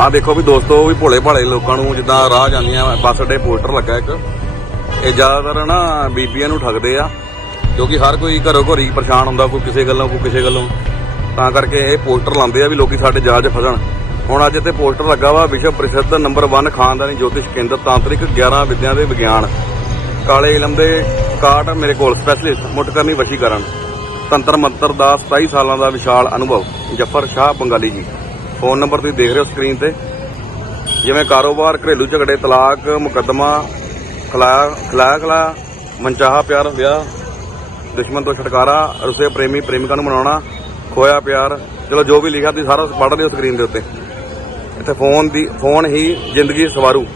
ਆ ਦੇਖੋ ਵੀ ਦੋਸਤੋ, ਵੀ ਭੋਲੇ ਭਾਲੇ ਲੋਕਾਂ ਨੂੰ ਜਿੱਦਾਂ ਰਾਹ ਜਾਂਦੀਆਂ, ਬੱਸ ਅੱਡੇ ਪੋਸਟਰ ਲੱਗਾ ਇੱਕ। ਇਹ ਜ਼ਿਆਦਾਤਰ ਨਾ ਬੀਬੀਆਂ ਨੂੰ ਠੱਗਦੇ ਆ, ਕਿਉਂਕਿ ਹਰ ਕੋਈ ਘਰੋਂ ਘਰੀ ਪਰੇਸ਼ਾਨ ਹੁੰਦਾ, ਕੋਈ ਕਿਸੇ ਗੱਲੋਂ, ਕੋਈ ਕਿਸੇ ਗੱਲੋਂ। ਤਾਂ ਕਰਕੇ ਇਹ ਪੋਸਟਰ ਲਾਉਂਦੇ ਆ ਵੀ ਲੋਕੀ ਸਾਡੇ ਜਹਾਜ਼ ਫਸਣ। ਹੁਣ ਅੱਜ ਇੱਥੇ ਪੋਸਟਰ ਲੱਗਾ ਵਾ, ਵਿਸ਼ਵ ਪ੍ਰਸਿੱਧ ਨੰਬਰ 1 ਖਾਨਦਾਨੀ ਜੋਤਿਸ਼ ਕੇਂਦਰ ਤਾਂਤਰਿਕ 11 ਵਿਦਿਆ ਦੇ ਵਿਗਿਆਨ। ਕਾਲੇ ਇਲਮ ਦੇ ਕਾਟ ਮੇਰੇ ਕੋਲ ਸਪੈਸ਼ਲਿਸਟ ਮੁੱਠਕਰਨੀ ਵਸ਼ੀਕਰਨ। ਤੰਤਰ ਮੰਤਰ ਦਾ 27 ਸਾਲਾਂ ਦਾ ਵਿਸ਼ਾਲ ਅਨੁਭਵ, ਜਫਰ ਸ਼ਾਹ ਬੰਗਾਲੀ ਜੀ। ਫੋਨ ਨੰਬਰ ਤੁਸੀਂ ਦੇਖ ਰਹੇ ਹੋ ਸਕਰੀਨ ਤੇ। ਜਿਵੇਂ ਕਾਰੋਬਾਰ, ਘਰੇਲੂ ਝਗੜੇ, ਤਲਾਕ, ਮੁਕੱਦਮਾ ਖਲਾਇਆ ਖਲਾਇਆ ਖਲਾਇਆ ਮਨਚਾਹਾ, ਪਿਆਰ ਵਿਆਹ, ਦੁਸ਼ਮਣ ਤੋਂ ਛੁਟਕਾਰਾ, ਰੁਸੇ ਪ੍ਰੇਮੀ, ਪ੍ਰੇਮਿਕਾ ਨੂੰ ਮਨਾਉਣਾ, ਖੋਇਆ ਪਿਆਰ। ਚਲੋ, ਜੋ ਵੀ ਲਿਖਿਆ ਤੁਸੀਂ ਸਾਰਾ ਪੜ੍ਹ ਲਿਓ ਸਕਰੀਨ ਦੇ ਉੱਤੇ। ਇੱਥੇ ਫੋਨ ਦੀ, ਫੋਨ ਹੀ ਜ਼ਿੰਦਗੀ ਸਵਾਰੂ।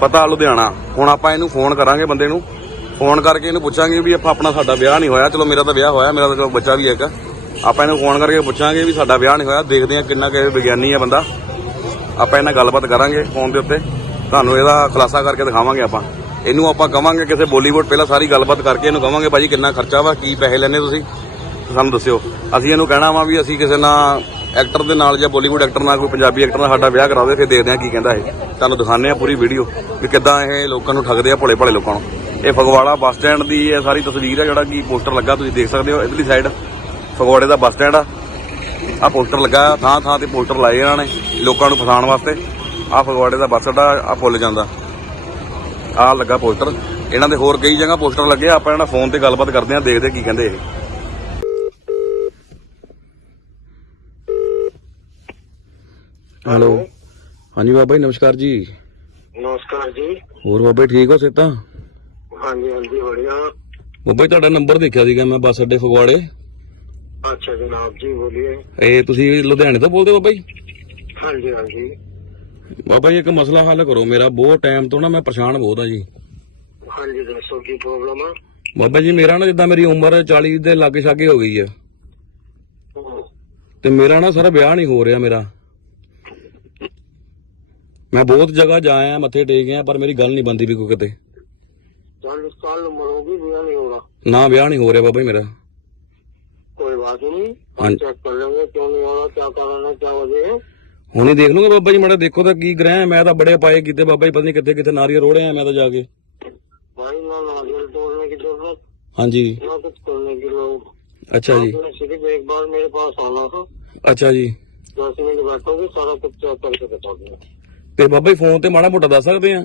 ਪਤਾ ਲੁਧਿਆਣਾ। ਹੁਣ ਆਪਾਂ ਇਹਨੂੰ ਫੋਨ ਕਰਾਂਗੇ ਬੰਦੇ ਨੂੰ। ਫੋਨ ਕਰਕੇ ਇਹਨੂੰ ਪੁੱਛਾਂਗੇ ਵੀ ਆਪਾਂ ਆਪਣਾ ਸਾਡਾ ਵਿਆਹ ਨਹੀਂ ਹੋਇਆ। ਚਲੋ, ਮੇਰਾ ਤਾਂ ਵਿਆਹ ਹੋਇਆ। ਮੇਰਾ ਤਾਂ ਚਲੋ ਬੱਚਾ ਵੀ ਹੈਗਾ ਆਪਾਂ ਇਹਨੂੰ ਫੋਨ ਕਰਕੇ ਪੁੱਛਾਂਗੇ ਵੀ ਸਾਡਾ ਵਿਆਹ ਨਹੀਂ ਹੋਇਆ, ਦੇਖਦੇ ਹਾਂ ਕਿੰਨਾ ਕਿ ਵਿਗਿਆਨੀ ਹੈ ਬੰਦਾ। ਆਪਾਂ ਇਹਨਾਂ ਗੱਲਬਾਤ ਕਰਾਂਗੇ ਫੋਨ ਦੇ ਉੱਤੇ। ਤੁਹਾਨੂੰ ਇਹਦਾ ਖੁਲਾਸਾ ਕਰਕੇ ਦਿਖਾਵਾਂਗੇ ਆਪਾਂ। ਇਹਨੂੰ ਆਪਾਂ ਕਵਾਂਗੇ ਕਿਸੇ ਬੋਲੀਵੁੱਡ ਪਹਿਲਾਂ ਸਾਰੀ ਗੱਲਬਾਤ ਕਰਕੇ ਇਹਨੂੰ ਕਵਾਂਗੇ ਭਾਜੀ ਕਿੰਨਾ ਖਰਚਾ ਵਾ, ਕੀ ਪੈਸੇ ਲੈਣੇ ਤੁਸੀਂ? ਸਾਨੂੰ ਦੱਸਿਓ। ਅਸੀਂ ਇਹਨੂੰ ਕਹਿਣਾ ਵਾ ਵੀ ਅਸੀਂ ਕਿਸੇ ਨਾਲ ਐਕਟਰ ਦੇ ਨਾਲ ਜਾਂ ਬੋਲੀਵੁੱਡ ਐਕਟਰ ਨਾਲ ਕੋਈ ਪੰਜਾਬੀ ਐਕਟਰ ਨਾਲ ਸਾਡਾ ਵਿਆਹ ਕਰਾ ਦੇ ਫਿਰ ਦੇਖਦੇ ਹਾਂ ਕੀ ਕਹਿੰਦਾ ਇਹ। ਤੁਹਾਨੂੰ ਦਿਖਾਉਂਦੇ ਆ ਪੂਰੀ ਵੀਡੀਓ ਵੀ ਕਿੱਦਾਂ ਇਹ ਲੋਕਾਂ ਨੂੰ ਠੱਗਦੇ ਆ ਭੋਲੇ ਭਾਲੇ ਲੋਕਾਂ ਨੂੰ। ਇਹ ਫਗਵਾੜਾ ਬੱਸ ਸਟੈਂਡ ਦੀ ਇਹ ਸਾਰੀ ਤਸਵੀਰ ਹੈ ਜਿਹੜਾ ਕਿ ਪੋਸਟਰ ਲੱਗਾ, ਤੁਸੀਂ ਦੇਖ ਸਕਦੇ ਹੋ। ਇਧਰਲੀ ਸਾਈਡ ਫਗਵਾੜੇ ਦਾ ਬੱਸ ਸਟੈਂਡ ਆ। ਆ ਪੋਸਟਰ ਲੱਗਾ ਥਾਂ ਥਾਂ ਤੇ ਪੋਸਟਰ ਲਾਏ ਇਹਨਾਂ ਨੇ ਲੋਕਾਂ ਨੂੰ ਫਸਾਉਣ ਵਾਸਤੇ। ਆ ਫਗਵਾੜੇ ਦਾ ਬੱਸ ਅੱਡਾ ਆ ਪੁੱਲ ਜਾਂਦਾ। ਆ ਲੱਗਾ ਪੋਸਟਰ। ਇਹਨਾਂ ਦੇ ਹੋਰ ਕਈ ਜਗ੍ਹਾ ਪੋਸਟਰ ਲੱਗੇ ਆ, ਆਪਾਂ ਇਹਨਾਂ ਫੋਨ ਤੇ ਗੱਲਬਾਤ ਕਰਦੇ ਆ ਦੇਖਦੇ ਕੀ ਕਹਿੰਦੇ ਇਹ। ਹੈਲੋ। ਹਾਂਜੀ ਬਾਬਾ ਜੀ ਨਮਸਕਾਰ ਜੀ। ਨਮਸਕਾਰ ਜੀ। ਹੋਰ ਬਾਬਾ ਜੀ ਠੀਕ ਹੋ ਸੇਤਾ ਹਾਂਜੀ ਹਾਂਜੀ ਬੜੀਆ ਬਾਬਾ ਜੀ ਤੁਹਾਡਾ ਨੰਬਰ ਦੇਖਿਆ ਸੀਗਾ ਮੈਂ ਬੱਸ ਅੱਡੇ ਫਗਵਾੜੇ। ਅੱਛਾ ਜਨਾਬ ਜੀ ਬੋਲੀਏ। ਇਹ ਤੁਸੀਂ ਲੁਧਿਆਣੇ ਤੋਂ ਬੋਲਦੇ ਹੋ ਬਾਬਾ ਜੀ? ਹਾਂਜੀ ਹਾਂਜੀ। ਬਾਬਾ ਜੀ ਇੱਕ ਮਸਲਾ ਹੱਲ ਕਰੋ ਮੇਰਾ ਬਹੁਤ ਟਾਈਮ ਤੋਂ ਨਾ ਮੈਂ ਪਰੇਸ਼ਾਨ ਬਹੁਤ ਆ ਜੀ। ਹਾਂਜੀ ਦੱਸੋ ਕੀ ਪ੍ਰੋਬਲਮ ਆ? ਬਾਬਾ ਜੀ ਮੇਰਾ ਨਾ ਜਿੱਦਾਂ ਮੇਰੀ ਉਮਰ 40 ਦੇ ਲਾਗੇ ਛਾਗੇ ਹੋ ਗਈ ਆ। ਤੇ ਮੇਰਾ ਨਾ ਸਾਰਾ ਵਿਆਹ ਨਹੀਂ ਹੋ ਰਿਹਾ ਮੇਰਾ। ਮੈਂ ਬਹੁਤ ਜਗ੍ਹਾ ਜਾ ਆਇਆ ਮੱਥੇ ਟੇਕ ਆਇਆ ਪਰ ਮੇਰੀ ਗੱਲ ਨਹੀਂ ਬੰਦੀ ਵੀ ਕੋਈ ਕਿਤੇ। ਚੱਲ ਸਾਲ ਉਮਰ ਵਿਆਹ ਨਹੀਂ ਹੋ ਰਿਹਾ ਨਾ ਵਿਆਹ ਨਹੀਂ ਹੋ ਰਿਹਾ ਬਾਬਾ ਜੀ ਮੇਰਾ। कोई बात नहीं हाँ। हम चेक कर लेंगे क्यों नहीं हो रहा क्या कारण है क्या वजह है ਹੁਣ ਹੀ ਦੇਖ ਲੂੰਗਾ ਬਾਬਾ ਜੀ ਮਾੜਾ ਦੇਖੋ ਤਾਂ ਕੀ ਗ੍ਰਹਿ ਹੈ ਮੈਂ ਤਾਂ ਬੜੇ ਪਾਏ ਕੀਤੇ ਬਾਬਾ ਜੀ ਪਤਾ ਨਹੀਂ ਕਿੱਥੇ ਕਿੱਥੇ ਨਾਰੀਅਲ ਰੋੜੇ ਆ ਮੈਂ ਤਾਂ ਜਾ ਕੇ भाई ना नारियल तोड़ने की जरूरत ਹਾਂਜੀ ना कुछ करने की लोग ਅੱਛਾ ਜੀ आपने सिर्फ एक बार मेरे पास आना था ਅੱਛਾ ਜੀ दस मिनट बैठोगे सारा कुछ चेक करके बता दूंगा ਤੇ ਬਾਬਾ ਜੀ ਫੋਨ ਤੇ ਮਾੜਾ ਮੋਟਾ ਦੱਸ ਸਕਦੇ ਆ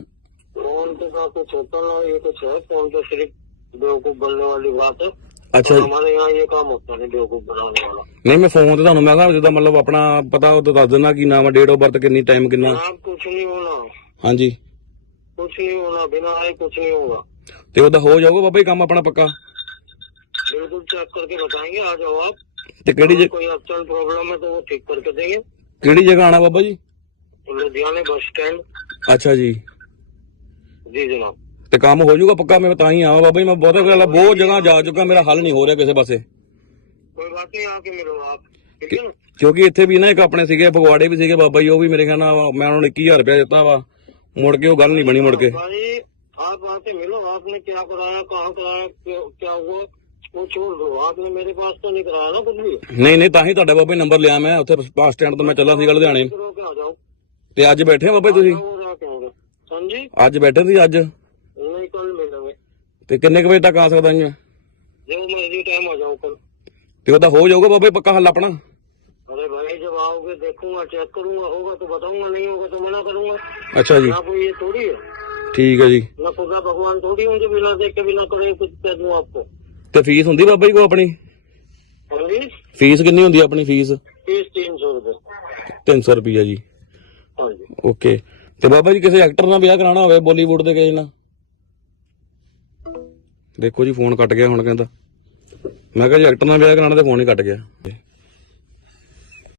फोन के साथ कुछ होता ना ये कुछ है फोन तो सिर्फ बेवकूफ बनने वाली बात है ਅੱਛਾ और ਜੀ हमारे यहाँ ये काम होता नहीं बेवकूफ बनाने वाला ਨਹੀਂ ਮੈਂ ਫੋਨ ਤੇ ਤੁਹਾਨੂੰ ਮੈਂ ਕਿਹਾ ਜਿੱਦਾਂ ਮਤਲਬ ਆਪਣਾ ਪਤਾ ਉਹ ਤਾਂ ਦੱਸ ਦੇਣਾ ਕੀ ਨਾਮ ਹੈ ਡੇਟ ਆਫ ਬਰਥ ਕਿੰਨੀ ਟਾਈਮ ਕਿੰਨਾ जनाब कुछ नहीं होना ਹਾਂਜੀ कुछ नहीं होना बिना आए कुछ नहीं होगा ਤੇ ਉਹਦਾ ਹੋ ਜਾਊਗਾ ਬਾਬਾ ਜੀ ਕੰਮ ਆਪਣਾ पक्का बिल्कुल चेक करके बताएंगे आ जाओ आप ਤੇ ਕਿਹੜੀ अगर ਜ- कोई अड़चन प्रॉब्लम है तो वो ठीक करके देंगे ਕਿਹੜੀ ਜਗ੍ਹਾ ਆਣਾ ਬਾਬਾ ਜੀ लुधियाने बस स्टैंड ਅੱਛਾ ਜੀ जी जनाब ਤੇ ਕੰਮ ਹੋ ਜਾਊਗਾ ਪੱਕਾ ਮੈਂ ਤਾਂ ਹੀ ਆਵਾਂ ਬਾਬਾ ਜੀ ਮੈਂ ਬਹੁਤ ਗੱਲ ਬਹੁਤ ਜਗ੍ਹਾ ਜਾ ਚੁੱਕਾ ਮੇਰਾ ਹੱਲ ਨਹੀਂ ਹੋ ਰਿਹਾ ਕਿਸੇ ਪਾਸੇ कोई बात नहीं आके मिलो आप ठीक है ना ਕਿਉਂਕਿ ਇੱਥੇ ਵੀ ਨਾ ਇੱਕ ਆਪਣੇ ਸੀਗੇ ਫਗਵਾੜੇ ਵੀ ਸੀਗੇ ਬਾਬਾ ਜੀ ਉਹ ਵੀ ਮੇਰੇ ਖਿਆਲ ਨਾਲ ਮੈਂ ਉਹਨਾਂ ਨੂੰ 21000 ਰੁਪਇਆ ਦਿੱਤਾ ਵਾ ਮੁੜ ਕੇ ਉਹ ਗੱਲ ਨਹੀਂ ਬਣੀ ਮੁੜ ਕੇ भाई आप आके मिलो आपने क्या कराया कहाँ कराया क्या, क्या हुआ वो छोड़ दो आपने मेरे पास तो नहीं कराया ना कुछ भी ਨਹੀਂ ਨਹੀਂ ਤਾਂ ਹੀ ਤੁਹਾਡਾ ਬਾਬਾ ਜੀ ਨੰਬਰ ਲਿਆ ਮੈਂ ਉੱਥੇ ਬੱਸ ਸਟੈਂਡ ਤੋਂ ਮੈਂ ਚੱਲਾ ਸੀਗਾ ਲੁਧਿਆਣੇ करो के आ जाओ ਤੇ ਅੱਜ ਬੈਠੇ ਆ ਬਾਬਾ ਜੀ ਤੁਸੀਂ हो रहा कहोगे समझी ਅੱਜ ਬੈਠੇ ਸੀ ਅੱਜ नहीं कल मिलेंगे ਤੇ ਕਿੰਨੇ ਕੁ ਵਜੇ ਤੱਕ ਆ ਸਕਦਾ ਜੀ ਮੈਂ जो मर्जी टाइम आ जाओ कल ਤੇ ਉਹਦਾ ਹੋ जाऊगा ਬਾਬਾ ਜੀ ਪੱਕਾ ਹੱਲ ਆਪਣਾ अरे भाई जब आओगे देखूंगा चेक करूंगा होगा तो बताऊंगा नहीं होगा तो मना करूंगा ਅੱਛਾ ਜੀ यहाँ कोई ये थोड़ी है ਠੀਕ ਹੈ ਜੀ न खुदा भगवान थोड़ी हूँ जो बिना देख के बिना करे कुछ कह दूं आपको ਤੇ ਫੀਸ ਹੁੰਦੀ ਬਾਬਾ ਜੀ ਕੋ ਆਪਣੀ हाँ जी ਫੀਸ ਕਿੰਨੀ ਹੁੰਦੀ ਆ ਆਪਣੀ ਫੀਸ फीस तीन सौ रूपये 300 ਰੁਪਈਆ ਜੀ हाँ जी ਓਕੇ ਤੇ ਬਾਬਾ ਜੀ ਕਿਸੇ ਐਕਟਰ ਨਾਲ ਵਿਆਹ ਕਰਾਉਣਾ ਹੋਵੇ ਬਾਲੀਵੁੱਡ ਦੇ ਕਿਸੇ ਨਾਲ ਦੇਖੋ ਜੀ, ਫੋਨ ਕੱਟ ਗਿਆ ਹੁਣ ਕਹਿੰਦਾ। ਮੈਂ ਕਿਹਾ ਜੀ, ਐਕਟਰ ਨਾਲ ਵਿਆਹ ਕਰਾਉਣਾ ਤੇ ਫੋਨ ਹੀ ਕੱਟ ਗਿਆ।